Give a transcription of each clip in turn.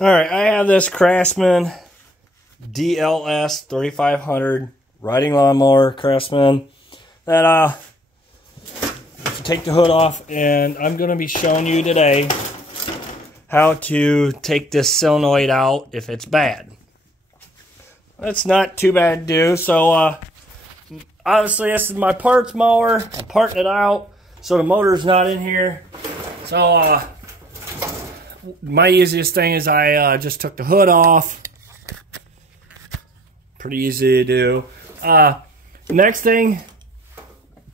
All right, I have this Craftsman Dls 3500 riding lawnmower, Craftsman, that take the hood off, and I'm going to be showing you today how to take this solenoid out if it's bad. That's not too bad to do. So obviously this is my parts mower. I'm parting it out so the motor's not in here. So my easiest thing is I just took the hood off. Pretty easy to do. Next thing,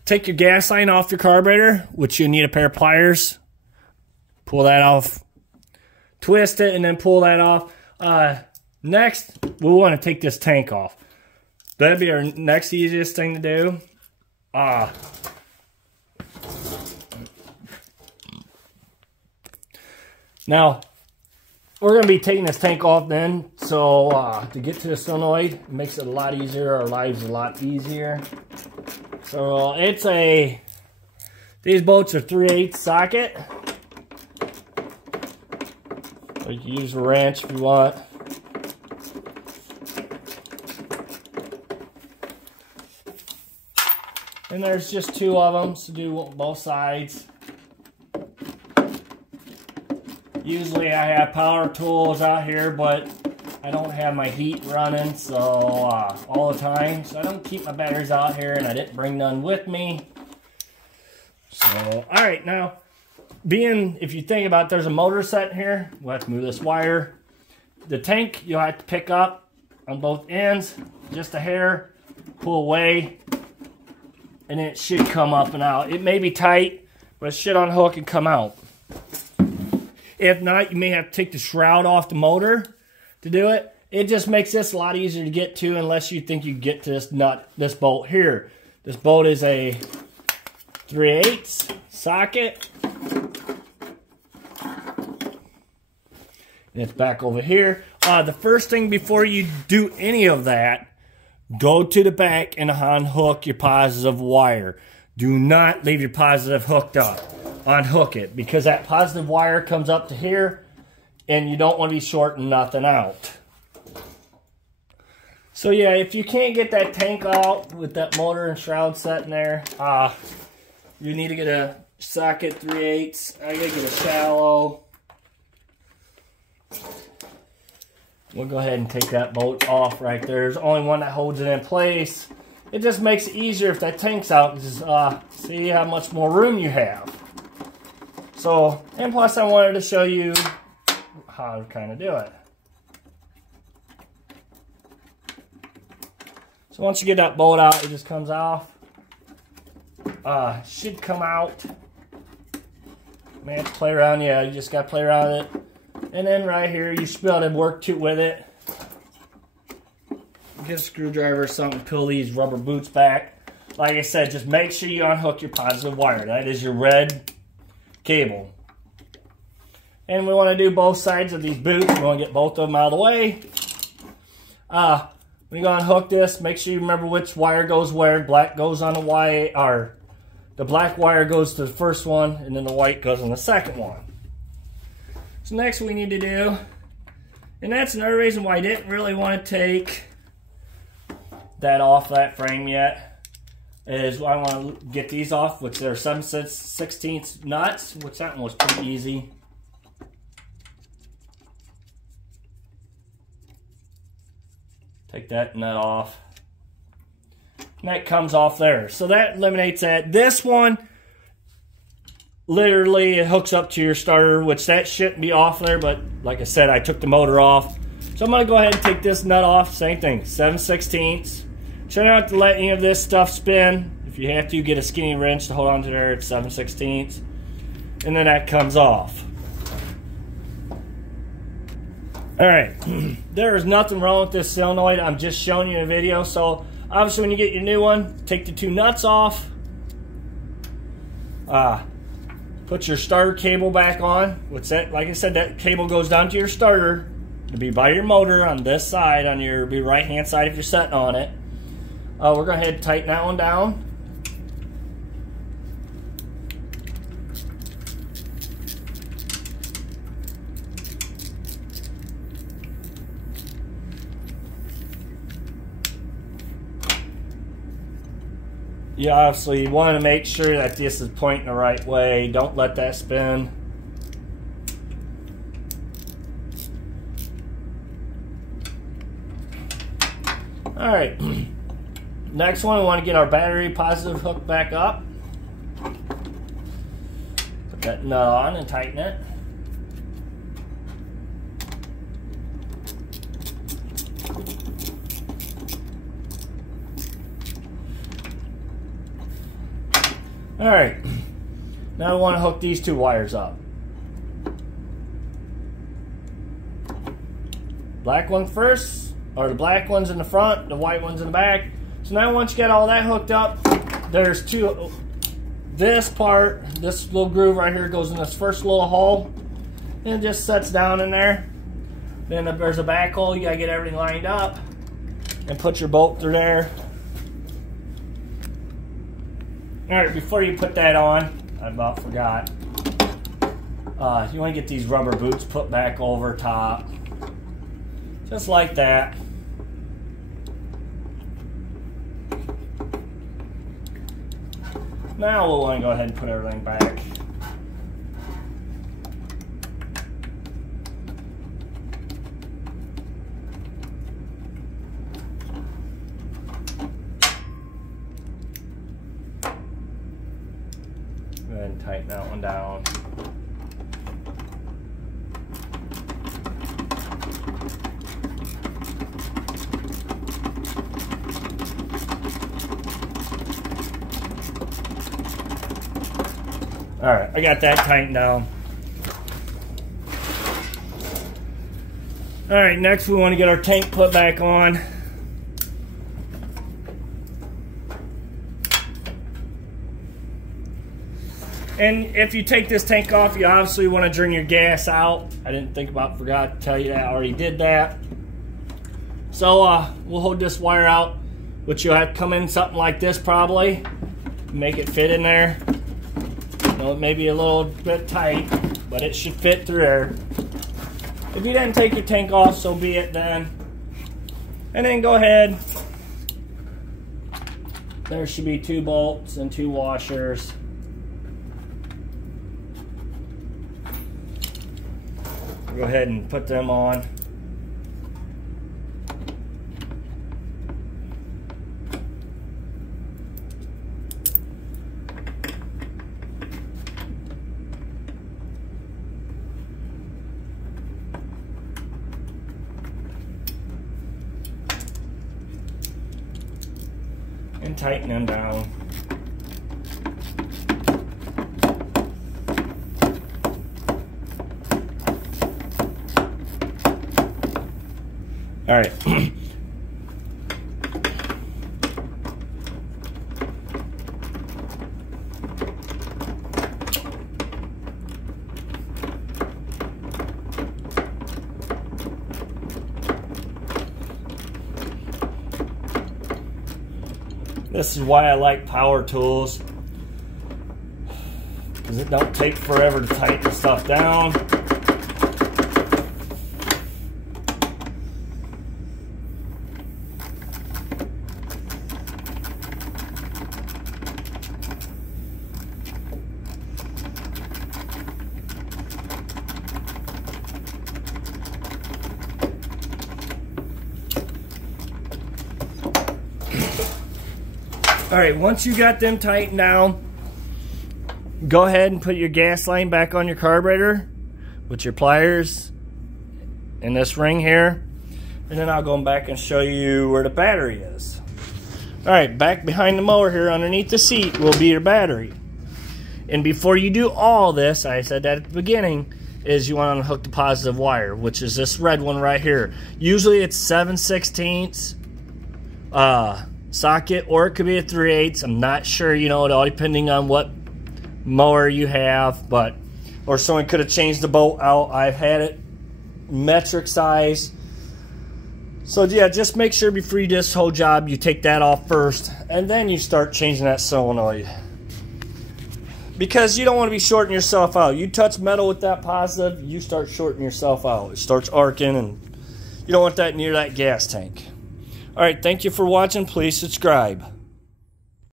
take your gas line off your carburetor, which you need a pair of pliers. Pull that off. Twist it and then pull that off. Next, we want to take this tank off. That'd be our next easiest thing to do. Now, we're going to be taking this tank off then, so to get to the solenoid, it makes it a lot easier, our lives a lot easier. So it's these bolts are 3/8 socket. Or you can use a wrench if you want. And there's just two of them to do both sides. Usually I have power tools out here, but I don't have my heat running all the time. So I don't keep my batteries out here, and I didn't bring none with me. So, alright, now, if you think about it, there's a motor set here. We'll have to move this wire. The tank, you'll have to pick up on both ends, just a hair, pull away, and it should come up and out. It may be tight, but it should unhook and come out. If not, you may have to take the shroud off the motor to do it. It just makes this a lot easier to get to unless you think you can get to this bolt here. This bolt is a 3/8 socket. And it's back over here. The first thing before you do any of that, go to the back and unhook your positive wire. Do not leave your positive hooked up. Unhook it, because that positive wire comes up to here and you don't want to be shorting nothing out. So yeah, if you can't get that tank out with that motor and shroud sitting there, you need to get a socket 3/8. I gotta get a shallow. We'll go ahead and take that bolt off right there. There's only one that holds it in place. It just makes it easier if that tank's out. Just see how much more room you have. So, and plus I wanted to show you how to kind of do it. So once you get that bolt out, it just comes off. Should come out. Man, have to play around. Yeah, you just got to play around with it. And then right here, you should be able to work with it. Get a screwdriver or something, peel these rubber boots back. Like I said, just make sure you unhook your positive wire. That is your red cable. And we want to do both sides of these boots. We want to get both of them out of the way. When you go unhook this, make sure you remember which wire goes where. Black goes on the white, or the black wire goes to the first one, and then the white goes on the second one. So next we need to do, and that's another reason why I didn't really want to take that off that frame yet, is I want to get these off, which they're 7/16 nuts, which that one was pretty easy. Take that nut off. And that comes off there. So that eliminates that. This one, literally, it hooks up to your starter, which that shouldn't be off there, but like I said, I took the motor off. So I'm going to go ahead and take this nut off. Same thing, 7/16. Try not to let any of this stuff spin. If you have to, get a skinny wrench to hold on to there. It's 7/16. And then that comes off. Alright, there is nothing wrong with this solenoid. I'm just showing you a video. So obviously when you get your new one, take the two nuts off. Put your starter cable back on. What's that? Like I said, that cable goes down to your starter. It'll be by your motor on this side, on your right hand side if you're sitting on it. We're going to go ahead and tighten that one down. you obviously want to make sure that this is pointing the right way. Don't let that spin. All right, next one, we want to get our battery positive hook back up. Put that nut on and tighten it. All right, now we want to hook these two wires up. Black one first, or the black one's in the front, the white one's in the back. So now once you get all that hooked up, there's two, this part, this little groove right here goes in this first little hole, and it just sets down in there. Then there's a back hole, you gotta get everything lined up, and put your bolt through there. All right, before you put that on, I about forgot. You want to get these rubber boots put back over top. Just like that. Now we'll want to go ahead and put everything back. Go ahead and tighten that one down. All right, I got that tightened down. All right, next we want to get our tank put back on. And if you take this tank off, you obviously want to drain your gas out. I didn't forgot to tell you that. I already did that. So we'll hold this wire out, which you'll have to come in something like this probably. Make it fit in there. You know, it may be a little bit tight, but it should fit through there. If you didn't take your tank off, so be it then. And then go ahead. There should be 2 bolts and 2 washers. Go ahead and put them on. And tighten them down. All right. This is why I like power tools, because it don't take forever to tighten stuff down. All right, once you got them tightened down, go ahead and put your gas line back on your carburetor with your pliers and this ring here. And then I'll go back and show you where the battery is. All right, back behind the mower here underneath the seat will be your battery. And before you do all this, I said that at the beginning, is you want to unhook the positive wire, which is this red one right here. Usually it's 7/16 socket, or it could be a 3/8. I'm not sure, you know, it all depending on what mower you have, but or someone could have changed the bolt out. I've had it metric size. So yeah, just make sure before you do this whole job, you take that off first, and then you start changing that solenoid. Because you don't want to be shorting yourself out. You touch metal with that positive, you start shorting yourself out. It starts arcing, and you don't want that near that gas tank. All right, thank you for watching. Please subscribe.